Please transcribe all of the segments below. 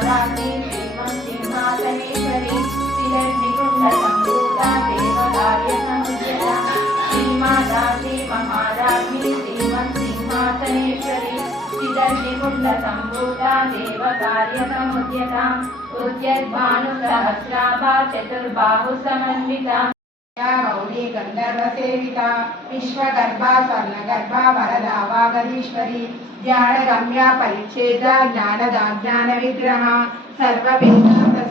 మహారాజీ శ్రీమన్సింహాసనేశ్వరి విదగ్నికుండ సంభూత దేవకార్య సముద్యత శ్రీమాతాశ్రీ మహారాజీ శ్రీమన్సింహాసనేశ్వరి విదగ్నికుండ సంభూత దేవకార్య సముద్యత చతుర్బాహు సమన్విత మౌళి గంధర్వ సేవిత విశ్వగర్భ స్వర్ణగర్భ వరద వాగధీశ్వరి ధ్యాన రమ్య పరిచ్ఛేద జ్ఞానద జ్ఞాన విగ్రహ సర్వ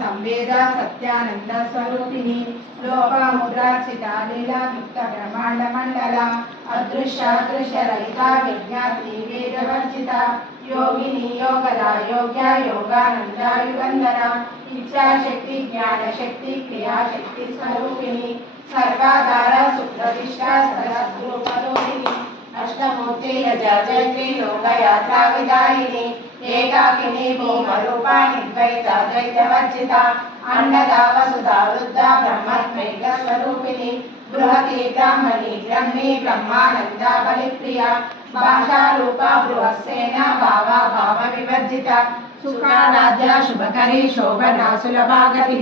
సంవేద సత్యానంద స్వరూపిణి లోపముద్రాక్షిత లీలా యుక్త బ్రహ్మాండ మండల అదృశ్యాదృశ్యరహిత విజ్ఞాతి వేదవర్జిత యోగిని యోగద యోగ్య యోగానంద యుగంధర ఇచ్చాశక్తి జ్ఞానశక్తి క్రియాశక్తి స్వరూపిణి సర్వాధార సుప్రతిష్ట సరస్వరూపలోని అష్టమూర్తి యజాజైత్రి లోకయాత్రా విదాయిని ఏకాకిని భూమరూప నిర్వైత దైత్యవర్జిత అండదా వసుధా వృద్ధ బ్రహ్మత్మైక స్వరూపిణి బృహతి బ్రాహ్మణి బ్రహ్మి బ్రహ్మానంద బలిప్రియ భాషారూప బృహస్సేన భావ భావ వివర్జిత సుఖారాధ్య శుభకరి శోభనా సులభాగతి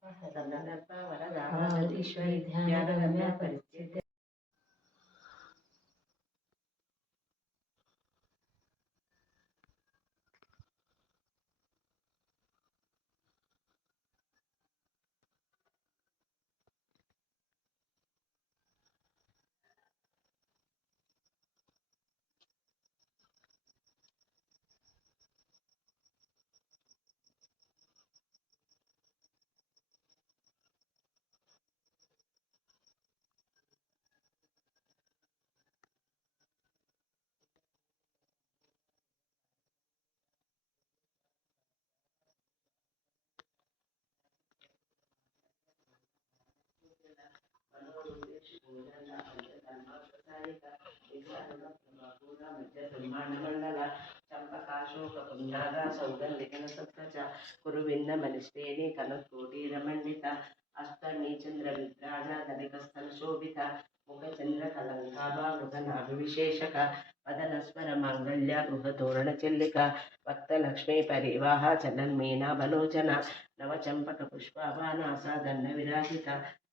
सदा वरदा ईश्वरी ध्यान ಚಂಪಕಾಶೋಕುಂಜಾಗ ಸೌಗಂಧಿಕನ ಸಪ್ತಚ ಕುರುವಿಂದ ಮನಿಷ್ಠೇಣಿ ಕನತ್ಕೋಟಿ ರಮಣ್ವಿತ ಅಷ್ಟಮಿ ಚಂದ್ರ ವಿಭ್ರಾಜ ಧನಿಕಸ್ಥಲ ಶೋಭಿತ ಮುಖಚಂದ್ರ ಕಲಂಕಾಭ ಮೃಗನಾಭಿವಿಶೇಷಕ ಪದನಸ್ವರ ಮಾಂಗಲ್ಯ ಗೃಹ ತೋರಣ ಚೆಲ್ಲಿಕ ಭಕ್ತಲಕ್ಷ್ಮೀ ಪರಿವಾಹ ಚಲನ್ಮೀನ ಬಲೋಚನ ನವಚಂಪಕ ಪುಷ್ಪಾಭಾನ ಸಾಧನ್ನ ವಿರಾಜಿತ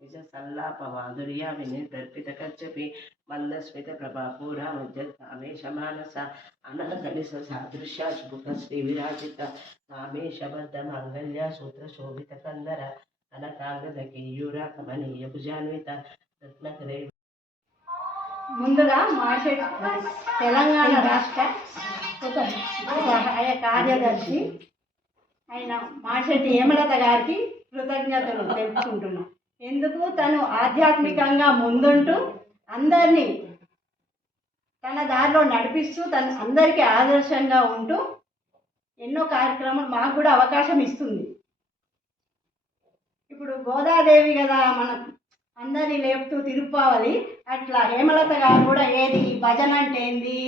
మనోహర తాటం కచ్చపి మందస్మిత ప్రభా పూరా కామేశ మానస అనలకలిస సాదృశ్య శుభ శ్రీ విరాజిత కామేశ బద్ధ మాంగళ్య సూత్ర శోభిత కందర కనకాంగద కేయూర కమనీయ భుజాన్విత రత్నకరే ముందుగా మార్కెట్ తెలంగాణ రాష్ట్ర సహాయ కార్యదర్శి అయిన మార్షెట్టి హేమలత గారికి కృతజ్ఞతలు తెలుపుకుంటున్నాం. ఎందుకు? తను ఆధ్యాత్మికంగా ముందుంటూ అందరినీ తన దారిలో నడిపిస్తూ తను అందరికీ ఆదర్శంగా ఉంటూ ఎన్నో కార్యక్రమాలు మాకు కూడా అవకాశం ఇస్తుంది. ఇప్పుడు గోదాదేవి కదా మన అందరినీ లేపుతూ తిరుపావలి అట్లా హేమలత గారు కూడా ఏది? భజన అంటే ఏంది?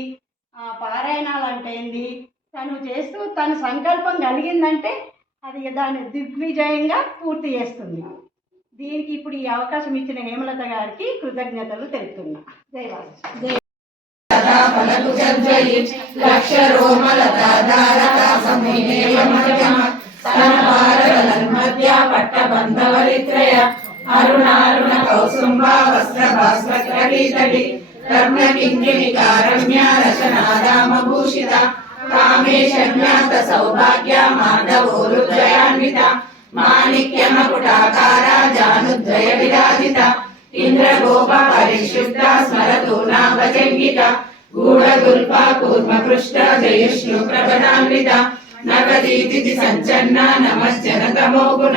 పారాయణాలు అంటే ఏంది? తను చేస్తూ తన సంకల్పం కలిగిందంటే అది దాన్ని దిగ్విజయంగా పూర్తి చేస్తుంది. దీనికి ఇప్పుడు ఈ అవకాశం ఇచ్చిన హేమలత గారికి కృతజ్ఞతలు తెలుపుతున్నా. జై మధ్య పట్టబంధవరిత్రయ. అరుణారుణ కౌసుంబా వస్త్ర భాస్వత్రీతడి రమ్యకింకిణికారమ్య రచనాదామభూషిత కామేశమ్యాత సౌభాగ్య మాధవోరుద్వయాన్విత మాణిక్యమకుటాకార జానుద్వయ విరాజిత ఇంద్రగోప పరిశుద్ధ స్మరతు నాభజంగిక గూఢగుల్ప కూర్మపృష్ట జయుష్ణు ప్రభదాన్విత నగదీతి సంచన్న నమజ్జనతమో గుణ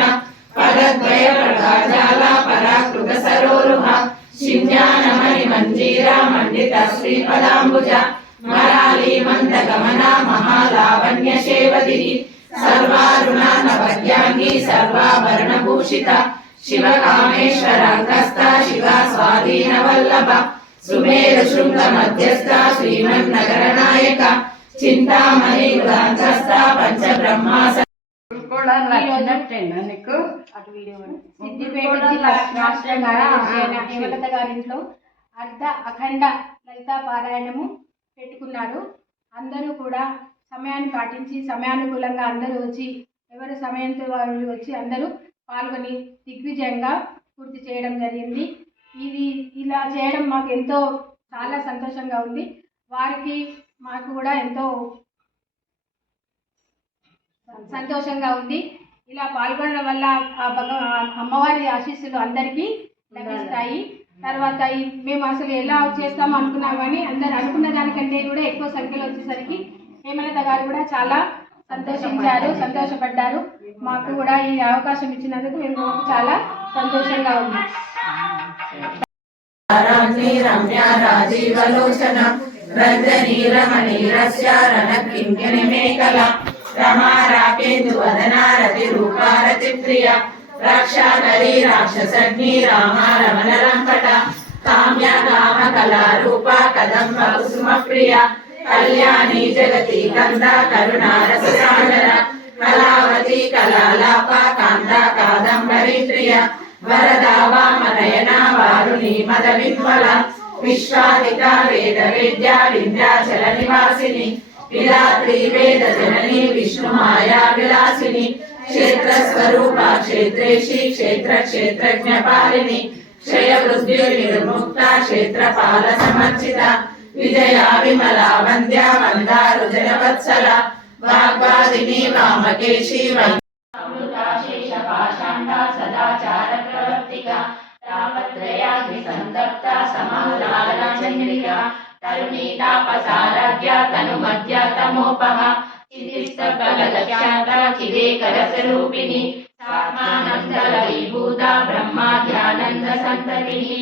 పదద్వయ ప్రకాజాల పరాకృత సరోరుహ శిన్యానమణి మంజీర మండిత శ్రీపదాంబుజ మరాళీ మందగమన మహాలావణ్య సేవదిని సర్వారుణ నవద్యాంగి సర్వాభరణ భూషిత శివ కామేశ్వరాంగస్థ శివ స్వాధీన వల్లభ సుమేరు శృంగ మధ్యస్థ శ్రీమన్నగర నాయక చింతామణి ఉదాంతస్థ పంచ బ్రహ్మాస నీకు గారింట్లో అర్ధ అఖండ లలితా పారాయణము పెట్టుకున్నారు. అందరూ కూడా సమయాన్ని పాటించి సమయానుకూలంగా అందరూ వచ్చి ఎవరి సమయంతో వారు వచ్చి అందరూ పాల్గొని దిగ్విజయంగా పూర్తి చేయడం జరిగింది. ఇది ఇలా చేయడం మాకు ఎంతో చాలా సంతోషంగా ఉంది. వారికి మాకు కూడా ఎంతో సంతోషంగా ఉంది. ఇలా పాల్గొనడం వల్ల ఆ భగవ అమ్మవారి ఆశీస్సులు అందరికీ లభిస్తాయి. తర్వాత మేము అసలు ఎలా చేస్తాం అనుకున్నాం కానీ అందరు అనుకున్న దానికంటే కూడా ఎక్కువ సంఖ్యలో వచ్చేసరికి హేమలత గారు కూడా చాలా సంతోషించారు సంతోషపడ్డారు. మాకు కూడా ఈ అవకాశం ఇచ్చినందుకు మేము చాలా సంతోషంగా ఉంది రమ్య రాజీవలోచన రంజనీ రమణీరస్య రణకింకిణి మేకల రమా రాకేందు వదనా రతి రూపా రతి ప్రియ రక్షా నరీ రాక్షసగ్ని రామ రమణ రంకట కామ్య కామ కళా రూప కదంబ కుసుమ ప్రియ కళ్యాణి జగతి కంద కరుణా రస కళావతి కళాలాప కాంద కాదంబరి ప్రియ వరదా వామనయన వారుణి మద విమల విశ్వాదిక వేద విద్య వింధ్యాచల నివాసిని విలాత్రి వేద జనని విష్ణు మాయా విలాసిని క్షేత్ర స్వరూప క్షేత్రేషి క్షేత్ర క్షేత్రజ్ఞ పాలిని క్షయ వృద్ధి నిర్ముక్త క్షేత్రపాల సమర్చిత విజయా విమల వంద్యా మందారు జనవత్సల వాగ్వాదిని వామకేశి అమృతాశేష పాషాండ సదాచార ప్రవర్తిక తాపత్రయాగ్ని సంతప్త సమహులాల చంద్రిక తరుణీ తాపసారాధ్య తను మధ్య తమోపహ చిదిస్తబలశాంత చిదేకర స్వరూపిణి సాత్మానందల విభూత బ్రహ్మాధ్యానంద సంతతిని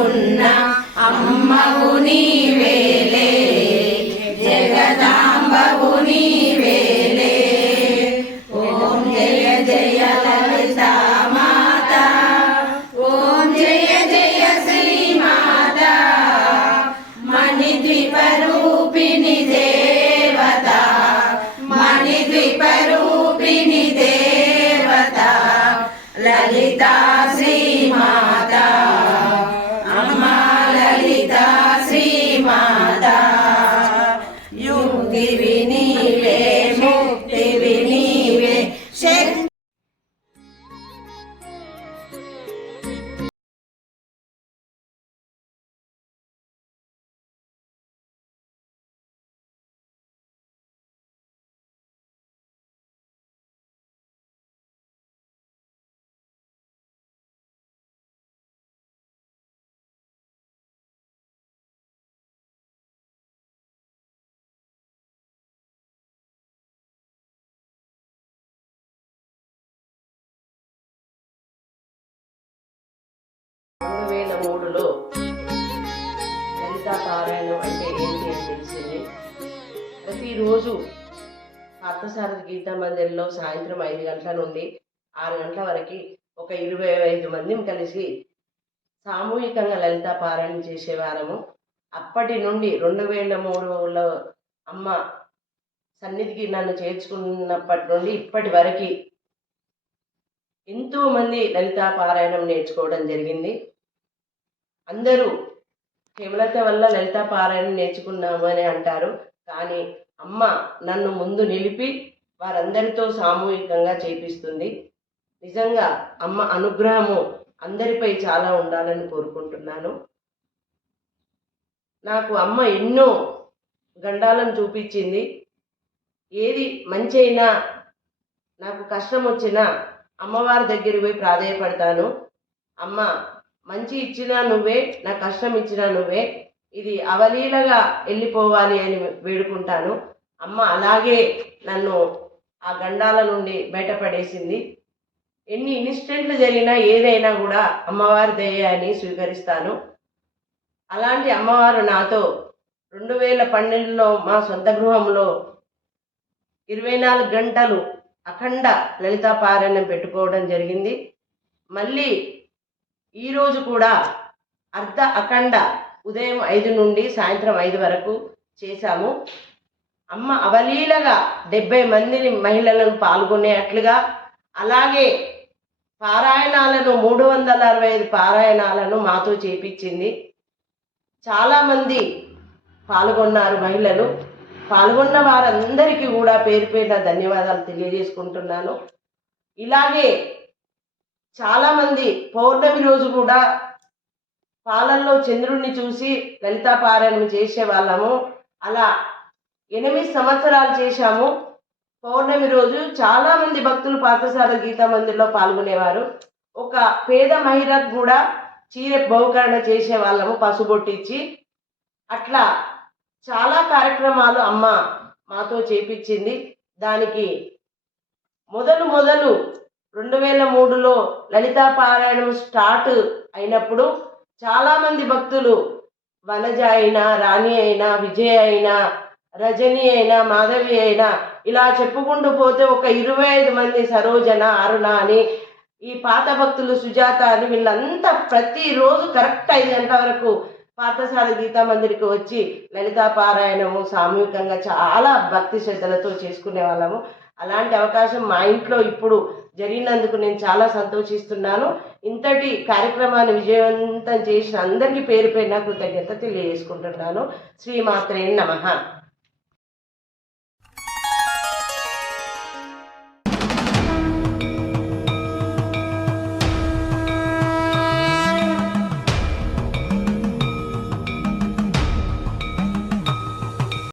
ఉన్న పూజిత అమ్మవు నీవేలే జగదాంబవు నీవేలే ఓం జయ జయ లలిత మాత ఓం జయ జయ శ్రీ మాత మణిద్వీప రూపిణి దేవత మణిద్వీప రూపిణి దేవత లలితా శ్రీ మూడులో లలితా పారాయణం అంటే ఏంటి అని తెలిసింది. ప్రతిరోజు పార్థసారథి గీతా మందిర్లో సాయంత్రం ఐదు గంటల నుండి ఆరు గంటల వరకు ఒక ఇరవై ఐదు మందిని కలిసి సామూహికంగా లలితా పారాయణం చేసేవారము. అప్పటి నుండి రెండు వేల మూడులో అమ్మ సన్నిధికి నన్ను చేర్చుకున్నప్పటి నుండి ఇప్పటి వరకు ఎంతోమంది లలితా పారాయణం నేర్చుకోవడం జరిగింది. అందరూ హేమలత వల్ల లలితా పారాయణం నేర్చుకున్నామని అంటారు. కానీ అమ్మ నన్ను ముందు నిలిపి వారందరితో సామూహికంగా చేపిస్తుంది నిజంగా అమ్మ అనుగ్రహము అందరిపై చాలా ఉండాలని కోరుకుంటున్నాను. నాకు అమ్మ ఎన్నో గండాలను చూపించింది. ఏది మంచి అయినా నాకు కష్టం వచ్చినా అమ్మవారి దగ్గరికి పోయి ప్రాధేయపడతాను. అమ్మ మంచి ఇచ్చినా నువ్వే నా కష్టం ఇచ్చినా నువ్వే. ఇది అవలీలగా వెళ్ళిపోవాలి అని వేడుకుంటాను. అమ్మ అలాగే నన్ను ఆ గండాల నుండి బయటపడేసింది. ఎన్ని ఇన్సిడెంట్లు జరిగినా ఏదైనా కూడా అమ్మవారి దయ అని స్వీకరిస్తాను. అలాంటి అమ్మవారు నాతో రెండు వేల పన్నెండులో మా సొంత గృహంలో ఇరవై నాలుగు గంటలు అఖండ లలితా పారాయణం పెట్టుకోవడం జరిగింది. మళ్ళీ ఈరోజు కూడా అర్ధ అఖండ ఉదయం ఐదు నుండి సాయంత్రం ఐదు వరకు చేశాము. అమ్మ అవలీలగా డెబ్బై మందిని మహిళలను పాల్గొనేట్లుగా అలాగే పారాయణాలను మూడు వందల అరవై ఐదు పారాయణాలను మాతో చేపించింది. చాలామంది పాల్గొన్నారు మహిళలు. పాల్గొన్న వారందరికీ కూడా పేరు పేరున ధన్యవాదాలు తెలియజేసుకుంటున్నాను. ఇలాగే చాలామంది పౌర్ణమి రోజు కూడా పాలల్లో చంద్రుడిని చూసి లలితా పారాయణం చేసే వాళ్ళము. అలా ఎనిమిది సంవత్సరాలు చేశాము. పౌర్ణమి రోజు చాలామంది భక్తులు పాఠశాల గీతా మందిర్లో పాల్గొనేవారు. ఒక పేద మహిళకు కూడా చీర బహుకరణ చేసే వాళ్ళము పసుబొట్టిచ్చి. అట్లా చాలా కార్యక్రమాలు అమ్మ మాతో చేపించింది. దానికి మొదలు మొదలు రెండు వేల మూడులో లలితా పారాయణం స్టార్ట్ అయినప్పుడు చాలామంది భక్తులు వనజ అయినా రాణి అయినా విజయ్ అయినా రజని అయినా మాధవి అయినా ఇలా చెప్పుకుంటూ పోతే ఒక ఇరవై ఐదు మంది సరోజన అరుణ అని ఈ పాత భక్తులు సుజాత అని వీళ్ళంతా ప్రతిరోజు కరెక్ట్ ఐదు గంటల వరకు పాఠశాల గీతా మందిరికి వచ్చి లలితా పారాయణము సామూహికంగా చాలా భక్తి శ్రద్ధలతో చేసుకునే వాళ్ళము. అలాంటి అవకాశం మా ఇంట్లో ఇప్పుడు జరిగినందుకు నేను చాలా సంతోషిస్తున్నాను. ఇంతటి కార్యక్రమాన్ని విజయవంతం చేసిన అందరికీ పేరు పేరున కృతజ్ఞత తెలియజేసుకుంటున్నాను. శ్రీమాత్రే నమః.